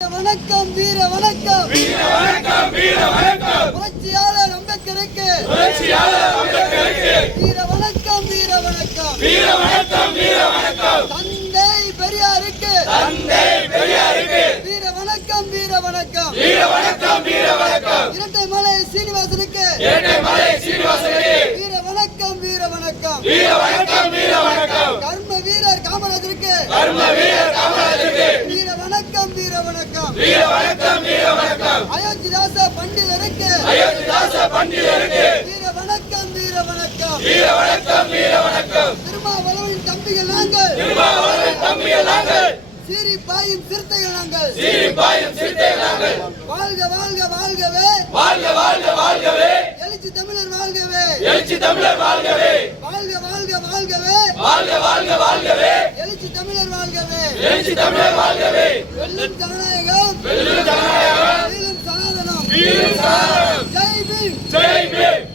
வணக்கம் வீர வணக்கம் வீர வணக்கம் வீர வணக்கம் புரட்சியாளர் அம்பேத்கருக்கு புரட்சியாளர் அம்பேத்கருக்கு வீர வணக்கம் வீர வணக்கம் வீர வணக்கம் வீர வணக்கம் தந்தை பெரியாருக்கு தந்தை பெரியாருக்கு வீர வணக்கம் வீர வணக்கம் வீர வணக்கம் வீர வணக்கம் இரட்டைமலை சீனிவாசனுக்கு இரட்டைமலை சீனிவாசனுக்கு வீர வணக்கம் வீர வணக்கம் வீர வணக்கம் வீர வணக்கம் கர்ம வீரர் காமராஜருக்கு கர்ம வீரர் காமராஜருக்கு வீர வணக்கம் வீர வணக்கம் வீர வணக்கம் வீர வணக்கம் அயோத்திதாச பண்டிதருக்கு அயோத்திதாச பண்டிதருக்கு வீர வணக்கம் வீர வணக்கம் வீர வணக்கம் வீர வணக்கம் திருமாவளவனின் தம்பிகள் நாங்கள் திருமாவளவன் தம்பிகள் நாங்கள் சீறி பாயும் சிறுத்தைகள் நாங்கள் சீறி பாயும் சிறுத்தைகள் நாங்கள் வாழ்க வாழ்க வாழ்கவே வாழ்க வாழ்க வாழ்கவே எழுச்சி தமிழர் வாழ்கவே எழுச்சி தமிழர் வாழ்கவே வாழ்க வாழ்க வாழ்கவே வாழ்க வாழ்க வாழ்கவே எழுச்சி தமிழர் வாழ்கவே எழுச்சி தமிழர் வாழ்கவே வெல்லும் ஜனநாயகம் வெல்லும் ஜனநாயகம் வீழும் சனாதனம் வீரும் சனாதனம் ஜெய் பீம் ஜெய் பீம்